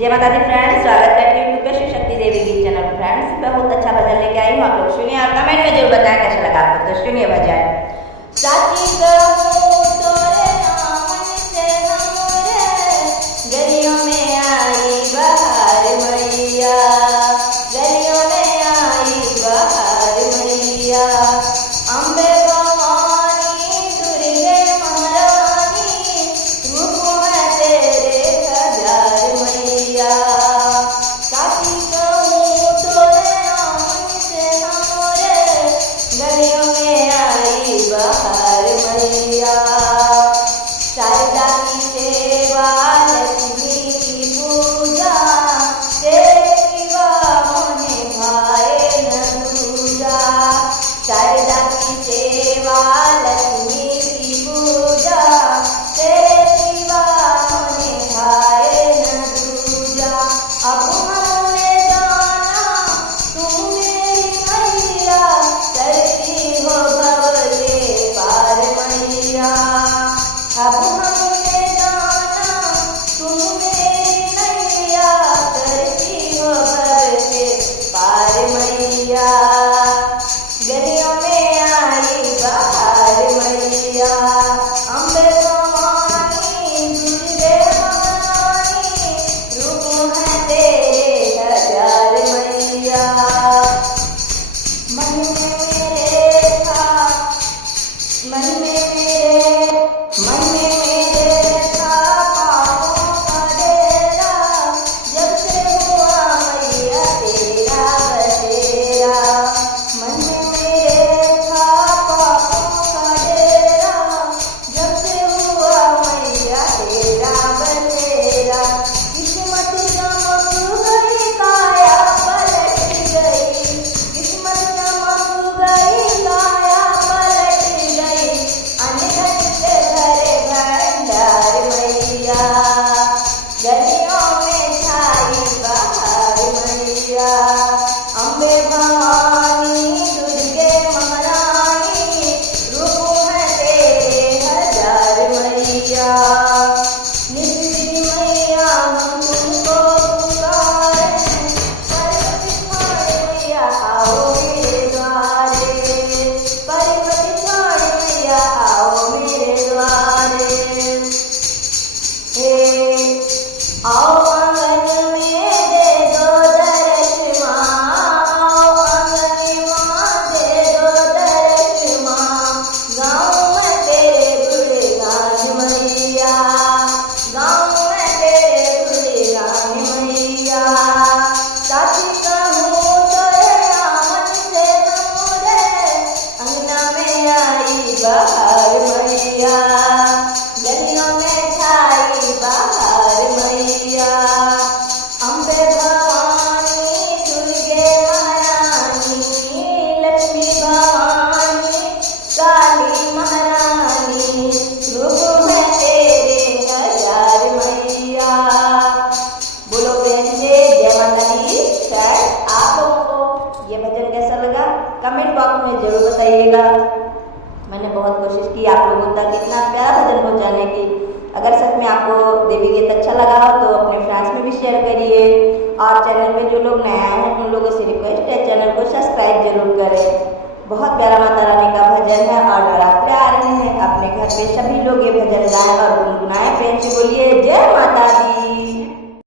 जय माता दी फ्रेंड्स, स्वागत करती हूँ यूट्यूब पे शिव शक्ति देवी गीत चैनल। फ्रेंड्स बहुत अच्छा भजन लेके आई हूँ, आप लोग सुनिए और कमेंट में जरूर बताएं कैसा लगा आपको। तो सुनिए भजन। साची कहूँ तोरे नाम से हमरे गलियों में आई बहार मैया, गलियों में आई बहार मैया। अम्बे भवानी दुर्गे महारानी रूप है तेरे हजार मैया। साची कहूँ तोरे नाम से हमरे गलियों में आई बहार मैया। शारदा की सेवा लक्ष्मी की पूजा तेरे सिवा मोहे भाए न दूजा। शारदा की सेवा लक्ष्मी की पूजा तेरे सिवा मोहे भाए न दूजा। अब हमने जाना तुम मेरी मैया करती हो भव के पार मैया। अब हमने जाना तुम मेरी नैया करती हो भव के पार मैया। गलियों में आई बहार मैया। अम्बे भवानी दुर्गे महारानी रूप है तेरे हजार मैया। मन में मेरे था पापों का डेरा जब से हुआ मैया तेरा बसेरा। मन में मेरे था पापों का डेरा जब से हुआ मैया तेरा बसेरा। किस्मत चमक गई काया पलट गई, किस्मत चमक गई काया पलट गई। अनघट से भरे भंडार मैया, गलियों में छाई बहार मैया। अम्बे भवानी दुर्गे महारानी रूप है तेरे हजार मैया। नित्य मैया हम तुमको पुकारें, पर्वत छोड़ मैया आओ मेरे द्वारे, पर्वत छोड़ मैया आओ मेरे द्वारे। आओ आंगन में दे दो दर्श माँ, आओ आंगन माँ दे दो दर्श माँ। गाँव में तेरे गुणगान मैया, गाँव में तेरे गुणगान मैया। साची कहूँ तोरे नाम से हमरे अंगना में आई बहार मैया, गलियों में छाई बहार मैया। अम्बे भवानी दुर्गे महारानी लक्ष्मी भवानी काली महारानी रूप है तेरे हजार मैया। बोलो प्रेम से जय माता दी। शायद आप लोगों को ये भजन कैसा लगा कमेंट बॉक्स में जरूर बताइएगा। मैंने बहुत कोशिश की आप लोगों तक इतना प्यारा भजन पहुंचाने की। अगर सच में आपको देवी गीत अच्छा लगा हो तो अपने फ्रेंड्स में भी शेयर करिए और चैनल में जो लोग नया हैं उन लोगों से रिक्वेस्ट है चैनल को सब्सक्राइब जरूर करें। बहुत प्यारा माता रानी का भजन है और नवरात्रे आ रहे हैं, अपने घर पे सभी लोग ये भजन गाएं और गुनगुनाएं। प्रेम से बोलिए जय माता दी।